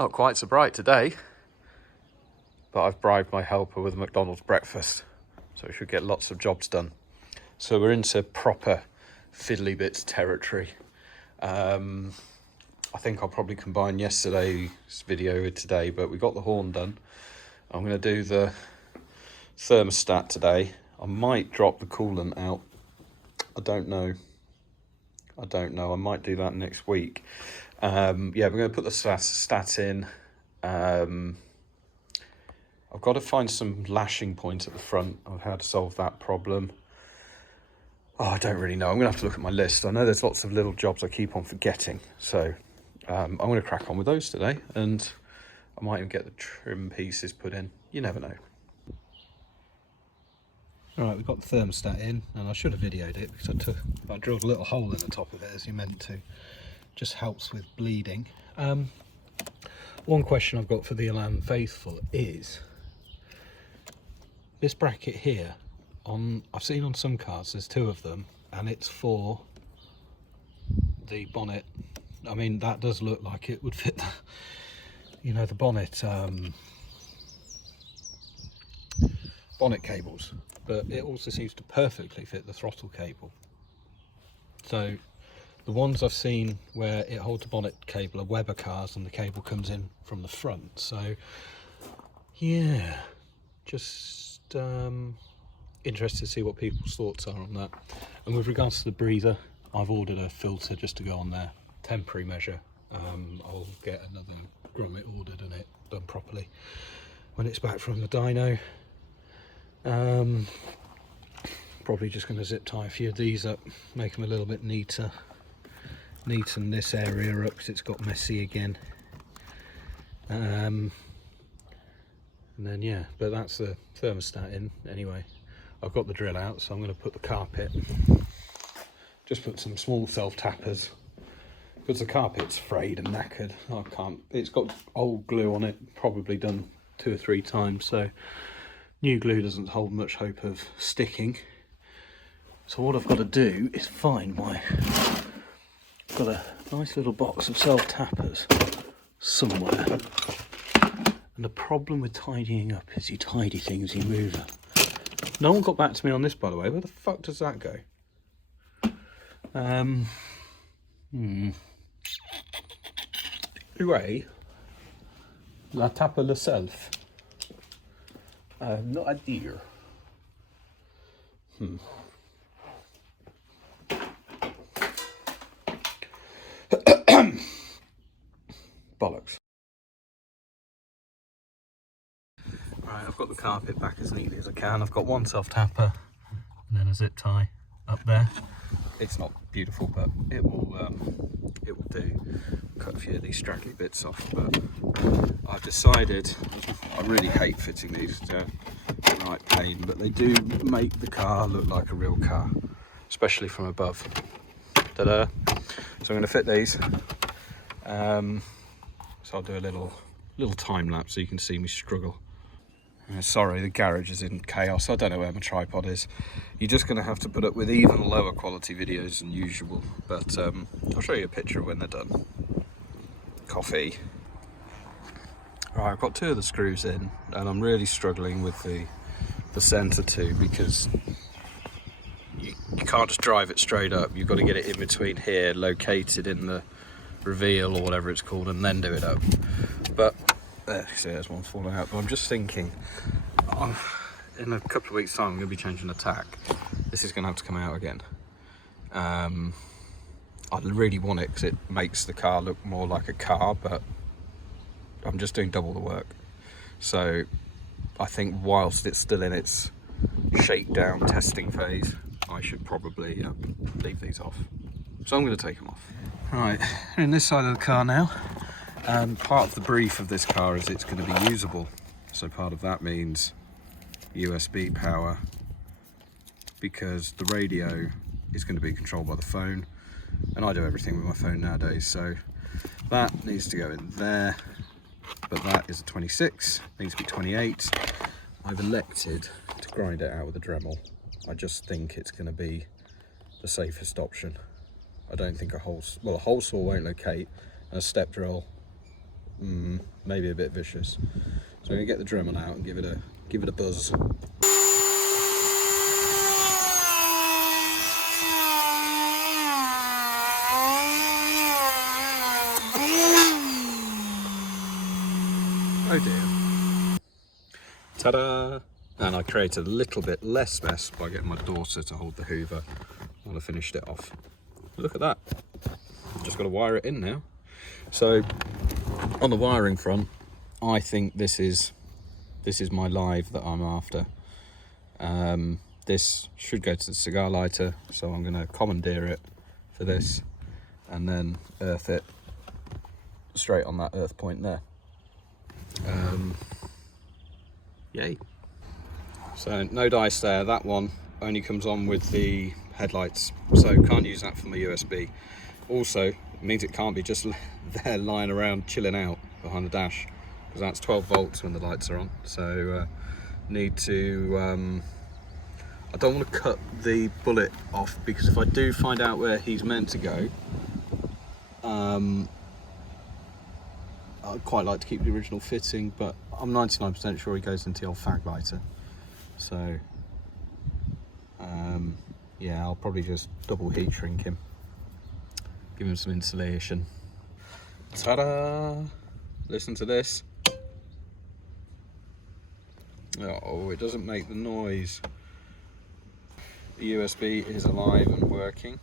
Not quite so bright today, but I've bribed my helper with a McDonald's breakfast, so we should get lots of jobs done. So we're into proper fiddly bits territory. I think I'll probably combine yesterday's video with today, but we got the horn done. I'm going to do the thermostat today. I might drop the coolant out. I don't know. I might do that next week. Yeah, we're going to put the stat in. I've got to find some lashing points at the front of how to solve that problem. Oh, I don't really know. I'm going to have to look at my list. I know there's lots of little jobs I keep on forgetting. So I'm going to crack on with those today. And I might even get the trim pieces put in. You never know. Alright, we've got the thermostat in, and I should have videoed it because I drilled a little hole in the top of it as you meant to. Just helps with bleeding. One question I've got for the Elan faithful is this bracket here. I've seen on some cars there's two of them, and it's for the bonnet. I mean, that does look like it would fit the bonnet cables, but it also seems to perfectly fit the throttle cable. So the ones I've seen where it holds the bonnet cable are Weber cars and the cable comes in from the front. So yeah, just interested to see what people's thoughts are on that. And with regards to the breather, I've ordered a filter just to go on there, temporary measure. I'll get another grommet ordered and it done properly when it's back from the dyno. Probably just going to zip tie a few of these up, make them a little bit neater, neaten this area up because it's got messy again. And then yeah, but that's the thermostat in anyway. I've got the drill out, so I'm going to put the carpet, just put some small self tappers because the carpet's frayed and knackered. I can't, it's got old glue on it, probably done 2 or 3 times, so new glue doesn't hold much hope of sticking. So what I've got to do is find I've got a nice little box of self tappers somewhere. And the problem with tidying up is you tidy things, you move them. No one got back to me on this, by the way. Where the fuck does that go? Anyway, la tape le self. I have no idea. Bollocks. Right, I've got the carpet back as neatly as I can. I've got one self-tapper and then a zip tie up there. It's not beautiful, but it will do. Cut a few of these straggly bits off, but I've decided, I really hate fitting these, they're a right pain, but they do make the car look like a real car, especially from above. Ta-da! So I'm going to fit these. So I'll do a little time lapse so you can see me struggle. Sorry, the garage is in chaos. I don't know where my tripod is. You're just going to have to put up with even lower quality videos than usual, but I'll show you a picture of when they're done. Coffee. Right, I've got 2 of the screws in, and I'm really struggling with the centre 2 because you can't just drive it straight up. You've got to get it in between here, located in the reveal or whatever it's called, and then do it up. But there's one falling out. But I'm just thinking, in a couple of weeks' time, I'm going to be changing the tack. This is going to have to come out again. I really want it because it makes the car look more like a car, but I'm just doing double the work. So I think whilst it's still in its shakedown testing phase, I should probably leave these off. So I'm going to take them off. Right, we're in this side of the car now, and part of the brief of this car is it's going to be usable. So part of that means USB power, because the radio is going to be controlled by the phone, and I do everything with my phone nowadays, so that needs to go in there. But that is a 26, needs to be 28. I've elected to grind it out with a Dremel. I just think it's going to be the safest option. I don't think a hole saw won't locate, and a step drill maybe a bit vicious. So I'm gonna get the Dremel out and give it a buzz. Oh dear. Ta-da! And I created a little bit less mess by getting my daughter to hold the hoover while I finished it off. Look at that. Just got to wire it in now. So on the wiring front, I think this is my live that I'm after. This should go to the cigar lighter, so I'm going to commandeer it for this and then earth it straight on that earth point there. Yay. So no dice there. That one only comes on with the headlights, so can't use that for my USB. Also, it means it can't be just there lying around chilling out behind the dash, because that's 12 volts when the lights are on. So need to I don't want to cut the bullet off, because if I do find out where he's meant to go, I'd quite like to keep the original fitting, but I'm 99% sure he goes into the old fag lighter. So yeah, I'll probably just double heat shrink him, give him some insulation. Ta-da! Listen to this. Oh, it doesn't make the noise. The USB is alive and working.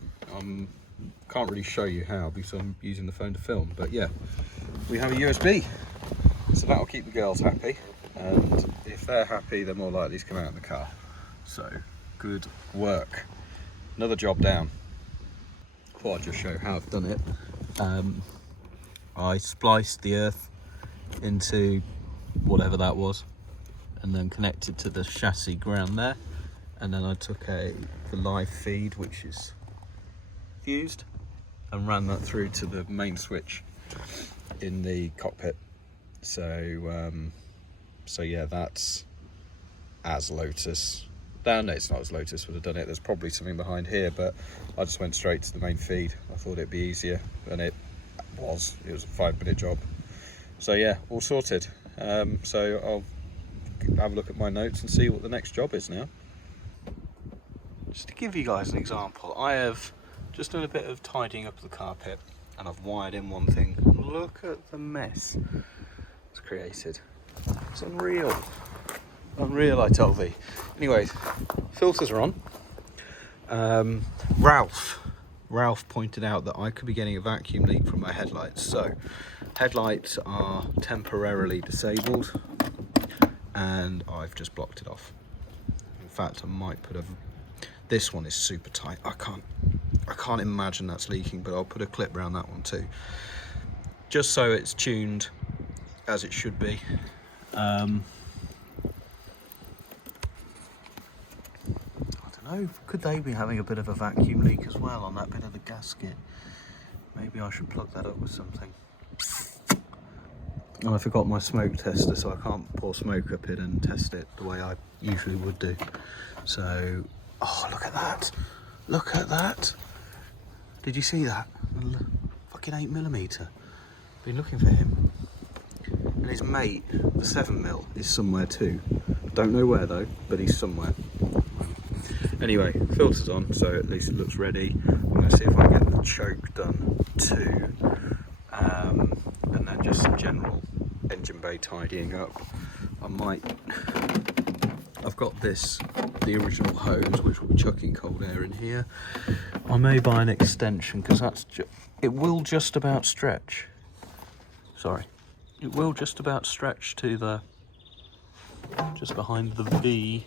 Can't really show you how because I'm using the phone to film, but yeah, we have a USB, so that'll keep the girls happy, and if they're happy, they're more likely to come out in the car. So good work. Another job down. Thought I'd just show how I've done it. I spliced the earth into whatever that was, and then connected to the chassis ground there, and then I took the live feed, which is fused, and ran that through to the main switch in the cockpit. So so yeah, that's as Lotus. No, it's not as Lotus would have done it. There's probably something behind here, but I just went straight to the main feed. I thought it'd be easier, and it was a 5-minute job. So yeah, all sorted. So I'll have a look at my notes and see what the next job is now. Just to give you guys an example, I have just done a bit of tidying up the carpet, and I've wired in one thing. Look at the mess it's created. It's unreal. Unreal, I tell thee. Anyways, filters are on. Ralph pointed out that I could be getting a vacuum leak from my headlights. So headlights are temporarily disabled, and I've just blocked it off. In fact, I might put this one is super tight. I can't imagine that's leaking, but I'll put a clip around that one too, just so it's tuned as it should be. I don't know, could they be having a bit of a vacuum leak as well on that bit of the gasket? Maybe I should plug that up with something. And I forgot my smoke tester, so I can't pour smoke up it and test it the way I usually would do. So, oh, look at that. Look at that. Did you see that? Fucking 8mm. Been looking for him. And his mate, the 7mm, is somewhere too. Don't know where though, but he's somewhere. Anyway, filter's on, so at least it looks ready. I'm going to see if I can get the choke done too. And then just some general engine bay tidying up. I've got the original hose, which will be chucking cold air in here. I may buy an extension, because it will just about stretch. Sorry. It will just about stretch to just behind the V.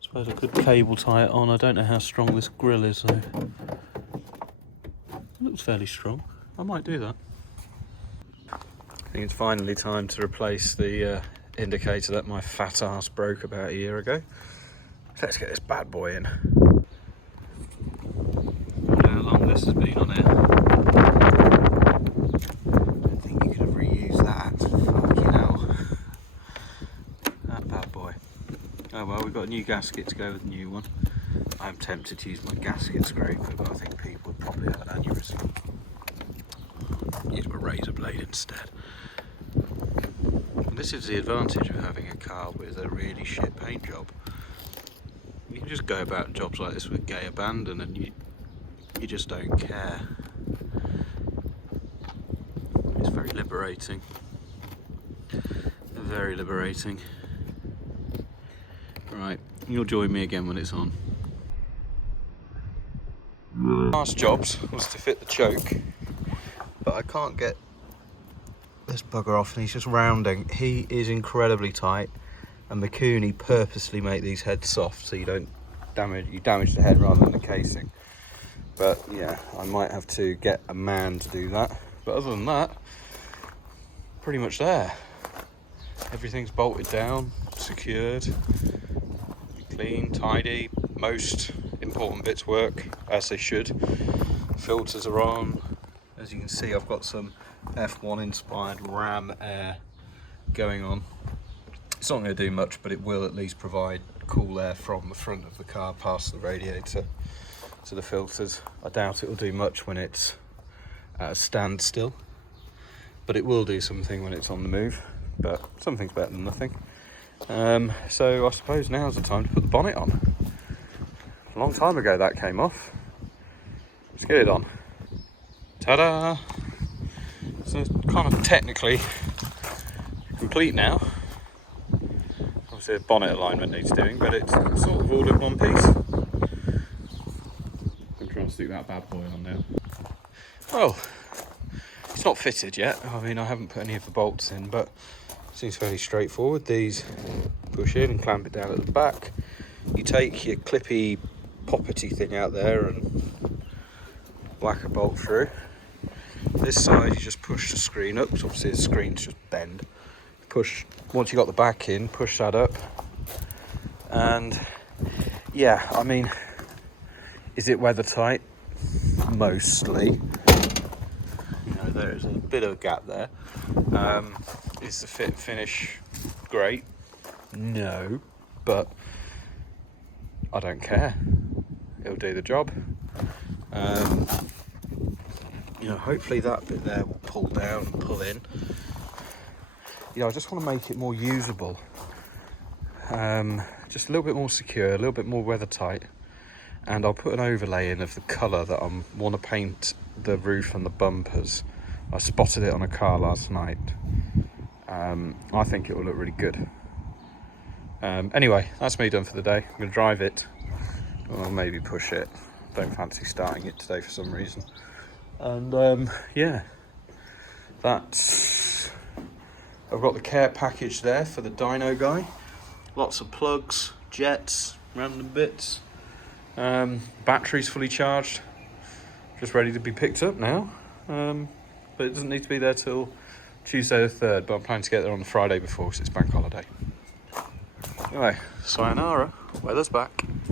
Suppose I could cable tie it on. I don't know how strong this grill is though. It looks fairly strong. I might do that. I think it's finally time to replace the indicator that my fat ass broke about a year ago. Let's get this bad boy in. I wonder how long this has been on here. I don't think you could have reused that. Fucking hell. That bad boy. Oh well, we've got a new gasket to go with the new one. I'm tempted to use my gasket scraper, but I think people would probably have an aneurysm. use my razor blade instead. And this is the advantage of having a car with a really shit paint job. You can just go about jobs like this with gay abandon and you just don't care. It's very liberating. Very liberating. Right, you'll join me again when it's on. Last jobs was to fit the choke, but I can't get this bugger off and he's just rounding. He is incredibly tight, and Mikuni purposely make these heads soft so you don't damage the head rather than the casing. But yeah, I might have to get a man to do that. But other than that, pretty much there. Everything's bolted down, secured, clean, tidy. Most important bits work as they should. Filters are on. As you can see, I've got some F1 inspired Ram air going on. It's not going to do much, but it will at least provide cool air from the front of the car past the radiator to the filters. I doubt it will do much when it's at a standstill, but it will do something when it's on the move. But something's better than nothing. So I suppose now's the time to put the bonnet on. A long time ago that came off. Let's get it on. Ta-da! So it's kind of technically complete now. Obviously the bonnet alignment needs doing, but it's sort of all in one piece. I'm trying to stick that bad boy on now. Well, it's not fitted yet. I mean, I haven't put any of the bolts in, but it seems fairly straightforward. These push in and clamp it down at the back. You take your clippy poppety thing out there and whack a bolt through. This side you just push the screen up, so obviously the screen's just bend. Push, once you got the back in, push that up. And yeah, I mean, is it weather tight? Mostly. You know, there's a bit of a gap there. Is the fit and finish great? No, but I don't care. It'll do the job. You know, hopefully that bit there will pull down and pull in. You know, I just want to make it more usable. Just a little bit more secure, a little bit more weather tight. And I'll put an overlay in of the colour that I want to paint the roof and the bumpers. I spotted it on a car last night. I think it will look really good. Anyway, that's me done for the day. I'm going to drive it, or maybe push it. Don't fancy starting it today for some reason. And yeah, that's... I've got the care package there for the dyno guy. Lots of plugs, jets, random bits. Battery's fully charged, just ready to be picked up now. But it doesn't need to be there till Tuesday the 3rd, but I'm planning to get there on the Friday before because it's bank holiday. Anyway, sayonara, weather's back.